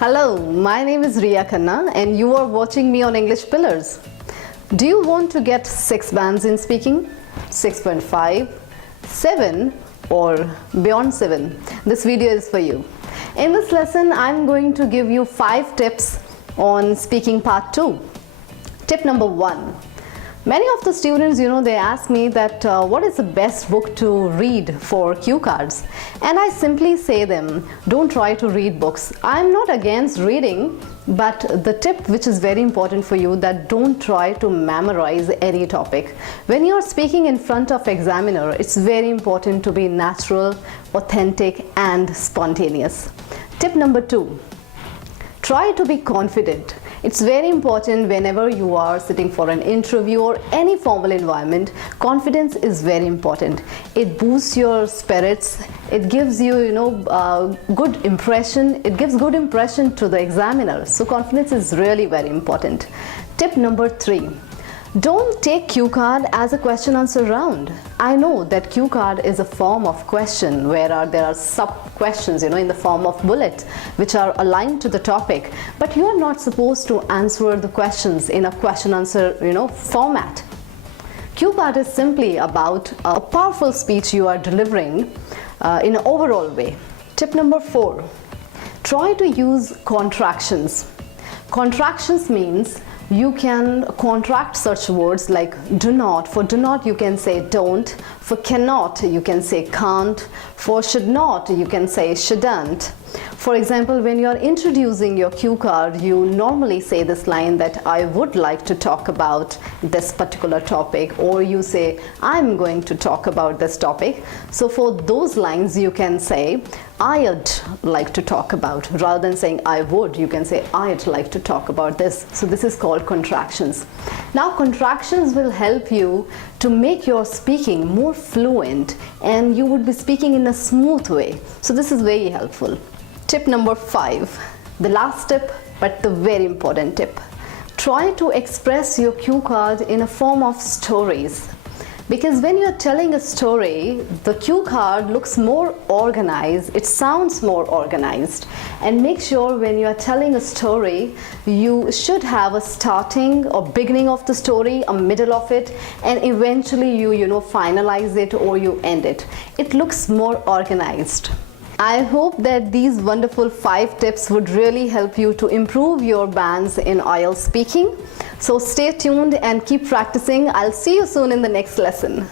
Hello, my name is Riya Khanna and you are watching me on English Pillars. Do you want to get 6 bands in speaking? 6.5, 7 or beyond 7? This video is for you. In this lesson, I'm going to give you 5 tips on speaking part 2. Tip number 1. Many of the students, they ask me that what is the best book to read for cue cards? And I simply say them, don't try to read books. I'm not against reading, but the tip which is very important for you, that don't try to memorize any topic. When you're speaking in front of examiner, it's very important to be natural, authentic and spontaneous. Tip number 2. Try to be confident. It's very important whenever you are sitting for an interview or any formal environment. Confidence is very important. It boosts your spirits. It gives you, good impression. It gives good impression to the examiner. So confidence is really very important. Tip number 3. Don't take cue card as a question answer round. I know that cue card is a form of question where there are sub questions, in the form of bullet which are aligned to the topic, but you are not supposed to answer the questions in a question answer, format. Cue card is simply about a powerful speech you are delivering in an overall way. Tip number 4. Try to use contractions. Contractions means you can contract such words like do not. For do not, you can say don't. For cannot, you can say can't. For should not, you can say shouldn't. For example, when you are introducing your cue card, you normally say this line that I would like to talk about this particular topic, or you say I'm going to talk about this topic. So for those lines, you can say I'd like to talk about. Rather than saying I would, you can say I'd like to talk about this. So this is called contractions. Now contractions will help you to make your speaking more fluent and you would be speaking in a smooth way. So this is very helpful. Tip number 5, the last tip but the very important tip. Try to express your cue card in a form of stories. Because when you're telling a story, the cue card looks more organized, it sounds more organized. And make sure when you are telling a story, you should have a starting or beginning of the story, a middle of it, and eventually you finalize it or you end it. It looks more organized. I hope that these wonderful 5 tips would really help you to improve your bands in Ielts speaking. So stay tuned and keep practicing. I'll see you soon in the next lesson.